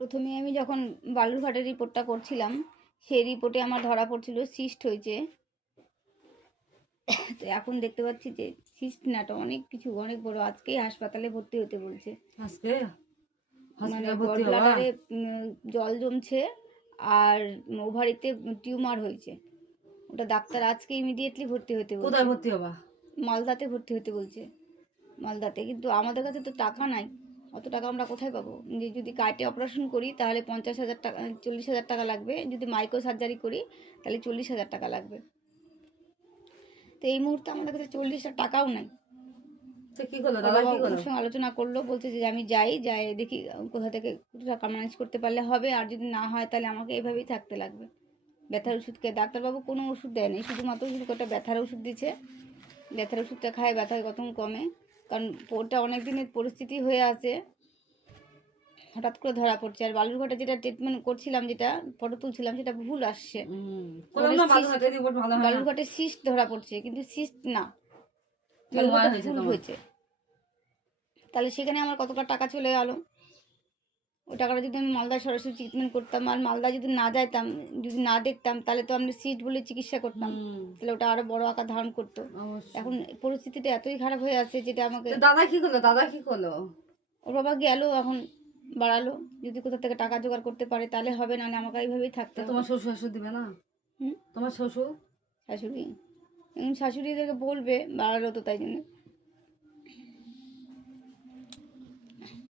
প্রথমে আমি যখন বালুরঘাটের রিপোর্টটা করছিলাম সেই রিপোর্টে আমার ধরা পড়ছিল সিস্ট হয়েছে। তো এখন দেখতে পাচ্ছি যে সিস্ট নাটা অনেক কিছু অনেক বড়। আজকেই হাসপাতালে ভর্তি হতে বলছে। আজকে? মানে ব্লাডারে জল জমছে আর ওভারিতে টিউমার হয়েছে। ওটা ডাক্তার আজকে ইমিডিয়েটলি ভর্তি হতে বলছে। কোথায় ভর্তি হবা? মালদাতে ভর্তি হতে বলছে। মালদাতে কিন্তু আমাদের কাছে তো টাকা নাই। অত টাকা আমরা কোথায় পাবো? যে যদি কাটে অপারেশন করি তাহলে পঞ্চাশ হাজার টাকা চল্লিশ হাজার টাকা লাগবে। যদি মাইক্রো সার্জারি করি তাহলে চল্লিশ হাজার টাকা লাগবে। তো এই মুহূর্তে আমাদের কাছে চল্লিশ হাজার টাকাও নাই। সঙ্গে আলোচনা করল বলছে যে আমি যাই যাই দেখি কোথা থেকে টাকা ম্যানেজ করতে পারলে হবে। আর যদি না হয় তাহলে আমাকে এইভাবেই থাকতে লাগবে। ব্যথার ওষুধ খেয়ে ডাক্তারবাবু কোনো ওষুধ দেয়নি শুধুমাত্র শুধু কটা ব্যথার ওষুধ দিচ্ছে। ব্যথার ওষুধটা খায় ব্যথা কত কমে। কারণ ওটা অনেক দিনের পরিস্থিতি হয়ে আছে। হঠাৎ করে ধরা পড়ছে। আর বালুরঘাটে যেটা ট্রিটমেন্ট করছিলাম যেটা ফটো তুলছিলাম সেটা ভুল আসছে। বালুরঘাটে সিস্ট ধরা পড়ছে কিন্তু সিস্ট না। ভুল হয়েছে। তাহলে সেখানে আমার কতটা টাকা চলে গেল? ওই টাকাটা যদি আমি মালদা সরাসরি ট্রিটমেন্ট করতাম আর মালদা যদি না যাইতাম যদি না দেখতাম তাহলে তো আমি সিট বলে চিকিৎসা করতাম। তাহলে ওটা আরও বড় আকার ধারণ করতো। এখন পরিস্থিতিটা এতই খারাপ হয়ে আছে যেটা আমাকে দাদা কি করল? দাদা কি করল? ওর বাবা গেল এখন বাড়ালো। যদি কোথা থেকে টাকা জোগাড় করতে পারে তাহলে হবে না আমাকে এইভাবেই থাকতে তোমার শ্বশুর শাশুড়ি দিবে না? তোমার শ্বশুর? শাশুড়ি? এখন শাশুড়িদেরকে বলবে বাড়ালো তো তাই জন্য।